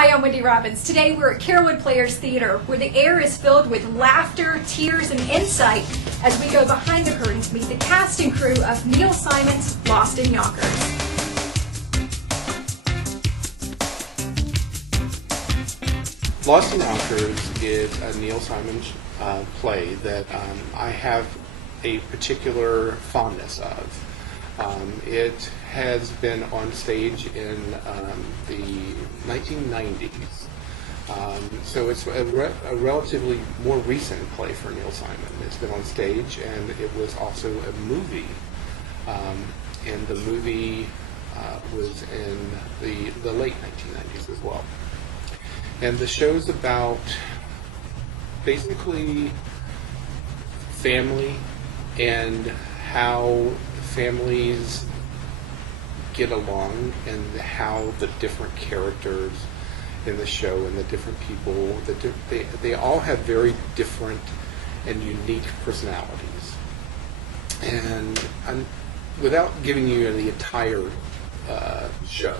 Hi, I'm Wendy Robbins. Today we're at Carrollwood Players Theater, where the air is filled with laughter, tears, and insight as we go behind the curtain to meet the cast and crew of Neil Simon's Lost in Yonkers. Lost in Yonkers is a Neil Simon play that I have a particular fondness of. It has been on stage in the 1990s, so it's a relatively more recent play for Neil Simon. It's been on stage, and it was also a movie, and the movie was in the late 1990s as well. And the show's about basically family and how families get along, and how the different characters in the show and the different people, they all have very different and unique personalities. And without giving you the entire show,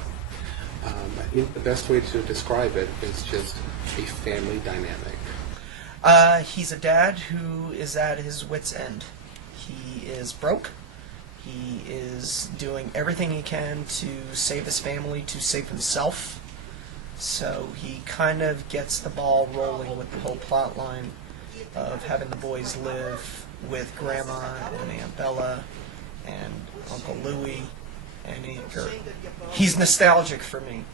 I think the best way to describe it is just a family dynamic. He's a dad who is at his wit's end. He is broke. He is doing everything he can to save his family, to save himself. So he kind of gets the ball rolling with the whole plot line of having the boys live with Grandma and Aunt Bella and Uncle Louie and Aunt Gert. He's nostalgic for me.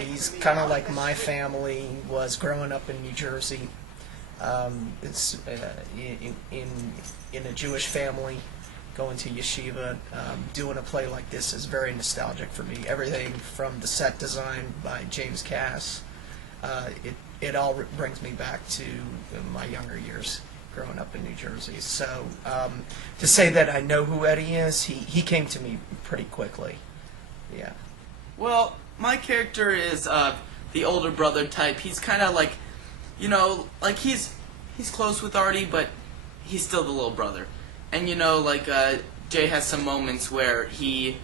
He's kind of like my family was growing up in New Jersey. It's in a Jewish family, going to yeshiva. Doing a play like this is very nostalgic for me. Everything from the set design by James Cass, it all brings me back to my younger years growing up in New Jersey. So to say that I know who Eddie is, he came to me pretty quickly. Yeah. Well, my character is the older brother type. He's kind of like, like he's close with Artie, but he's still the little brother. And Jay has some moments where he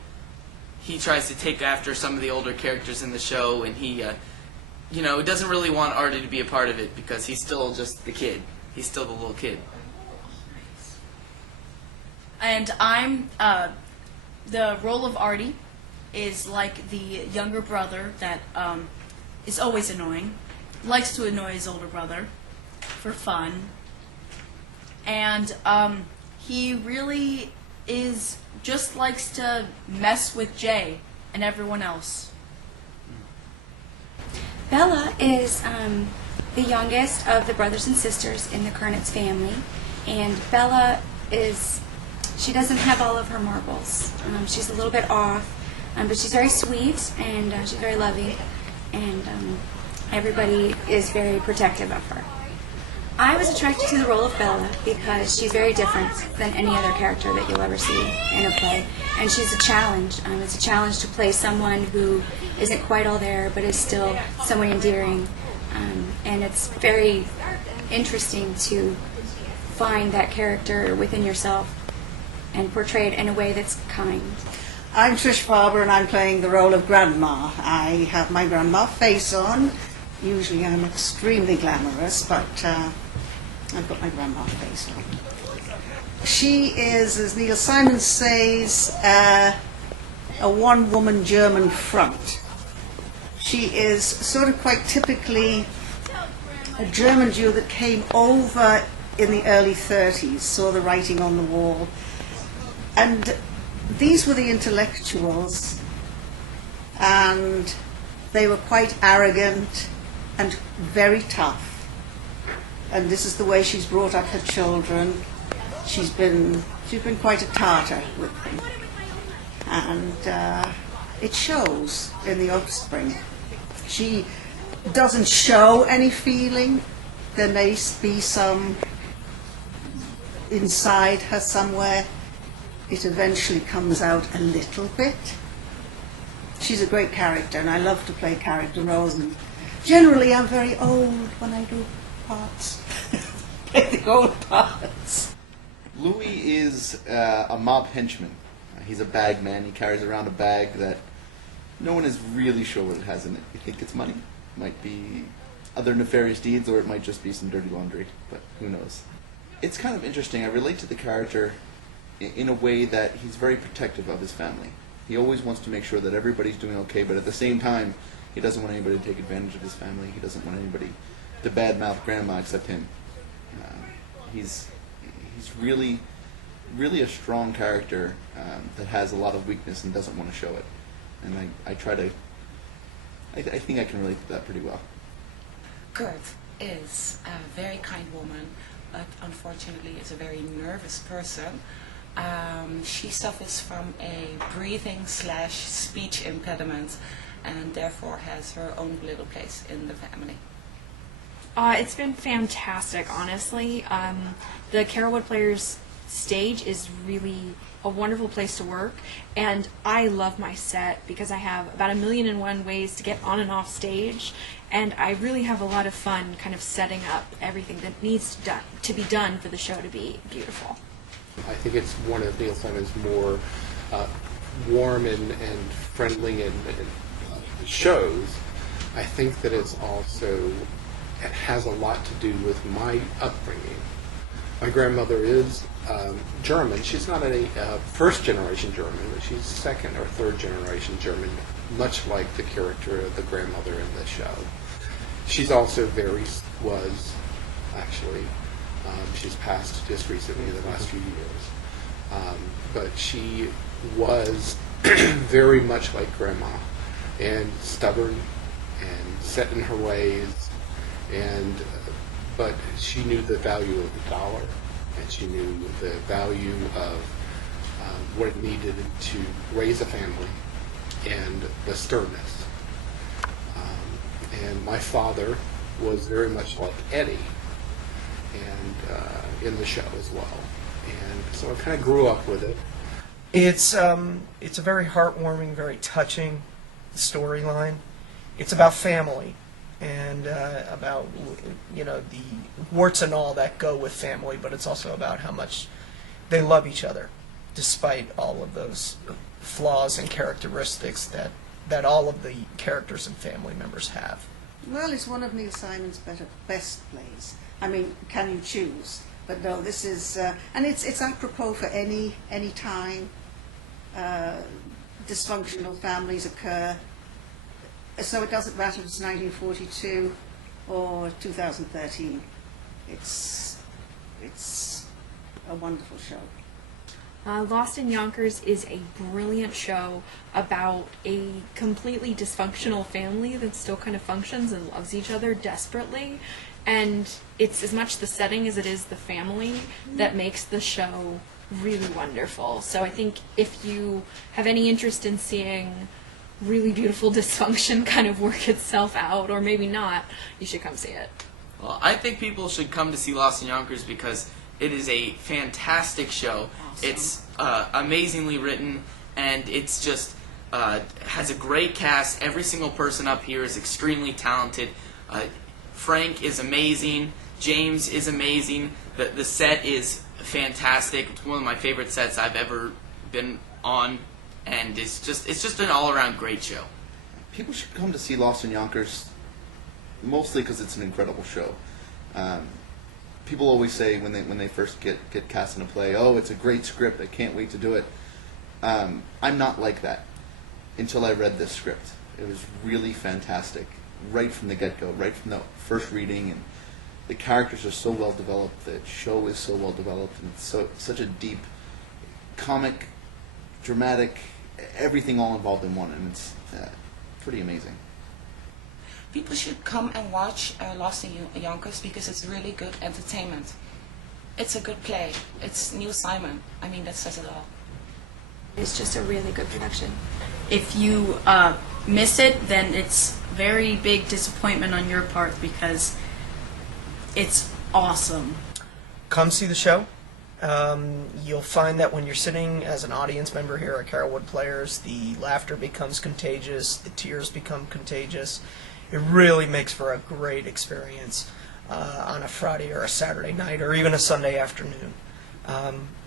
tries to take after some of the older characters in the show, and he doesn't really want Artie to be a part of it because he's still just the kid. He's still the little kid. And I'm the role of Artie is like the younger brother that is always annoying, likes to annoy his older brother for fun, and he really just likes to mess with Jay and everyone else. Bella is the youngest of the brothers and sisters in the Kurnitz family, and Bella she doesn't have all of her marbles. She's a little bit off, but she's very sweet, and she's very loving, and everybody is very protective of her. I was attracted to the role of Bella because she's very different than any other character that you'll ever see in a play, and she's a challenge. It's a challenge to play someone who isn't quite all there, but is still someone endearing, and it's very interesting to find that character within yourself and portray it in a way that's kind. I'm Trish Barber, and I'm playing the role of Grandma. I have my grandma face on. Usually I'm extremely glamorous, but I've got my grandma face on. She is, as Neil Simon says, a one-woman German front. She is sort of quite typically a German Jew that came over in the early 30s, saw the writing on the wall. And these were the intellectuals, and they were quite arrogant and very tough. And this is the way she's brought up her children. She's been quite a Tartar with them. And it shows in the offspring. She doesn't show any feeling. There may be some inside her somewhere. It eventually comes out a little bit. She's a great character, and I love to play character roles. And generally, I'm very old when I do parts. Play the old parts. Louie is a mob henchman. He's a bag man. He carries around a bag that no one is really sure what it has in it. You think it's money? might be other nefarious deeds, or it might just be some dirty laundry, but who knows. It's kind of interesting. I relate to the character in a way that he's very protective of his family. He always wants to make sure that everybody's doing okay, but at the same time, he doesn't want anybody to take advantage of his family. He doesn't want anybody to badmouth grandma except him. He's really a strong character that has a lot of weakness and doesn't want to show it. And I think I can relate to that pretty well. Gert is a very kind woman, but unfortunately is a very nervous person. She suffers from a breathing/speech impediment and therefore has her own little place in the family. It's been fantastic, honestly. The Carrollwood Players stage is really a wonderful place to work, and I love my set because I have about 1,000,001 ways to get on and off stage, and I really have a lot of fun kind of setting up everything that needs to be done for the show to be beautiful. I think it's one of Neil Simon's more warm and friendly and shows. I think that it has a lot to do with my upbringing. My grandmother is German. She's not a first-generation German, but she's second or third-generation German, much like the character of the grandmother in the show. She's also she's passed just recently in the last few years. But she was very much like Grandma, and stubborn and set in her ways, but she knew the value of the dollar, and she knew the value of what it needed to raise a family, and the sternness. And my father was very much like Eddie, and in the show as well. And so I kind of grew up with it. It's a very heartwarming, very touching storyline. It's about family and about the warts and all that go with family, but it's also about how much they love each other, despite all of those flaws and characteristics that all of the characters and family members have. Well, it's one of Neil Simon's best plays. I mean, can you choose? But no, this is, and it's apropos for any time dysfunctional families occur. So it doesn't matter if it's 1942 or 2013. It's a wonderful show. Lost in Yonkers is a brilliant show about a completely dysfunctional family that still kind of functions and loves each other desperately. And it's as much the setting as it is the family that makes the show really wonderful. So I think if you have any interest in seeing really beautiful dysfunction kind of work itself out, or maybe not, you should come see it. Well, I think people should come to see Lost in Yonkers because it is a fantastic show. Awesome. It's amazingly written, and it's just has a great cast. Every single person up here is extremely talented. Frank is amazing. James is amazing. The set is fantastic. It's one of my favorite sets I've ever been on, and it's just an all-around great show. People should come to see Lost in Yonkers, mostly because it's an incredible show. People always say when they first get cast in a play, "Oh, it's a great script. I can't wait to do it." I'm not like that until I read this script. It was really fantastic, right from the get-go, right from the first reading, and the characters are so well developed. The show is so well developed, and it's such a deep, comic, dramatic, everything all involved in one, and it's pretty amazing. People should come and watch Lost in Yonkers because it's really good entertainment. It's a good play. It's Neil Simon. I mean, that says it all. It's just a really good production. If you miss it, then it's very big disappointment on your part because it's awesome. Come see the show. You'll find that when you're sitting as an audience member here at Carrollwood Players, the laughter becomes contagious, the tears become contagious. It really makes for a great experience on a Friday or a Saturday night or even a Sunday afternoon.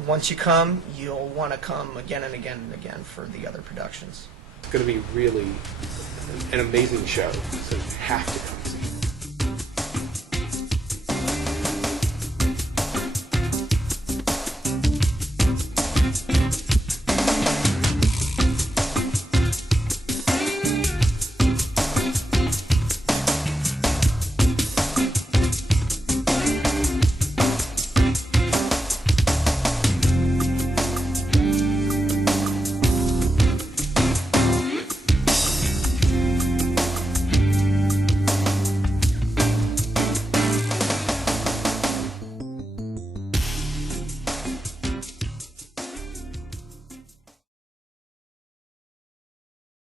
Once you come, you'll want to come again and again and again for the other productions. It's going to be really an amazing show, so you have to come.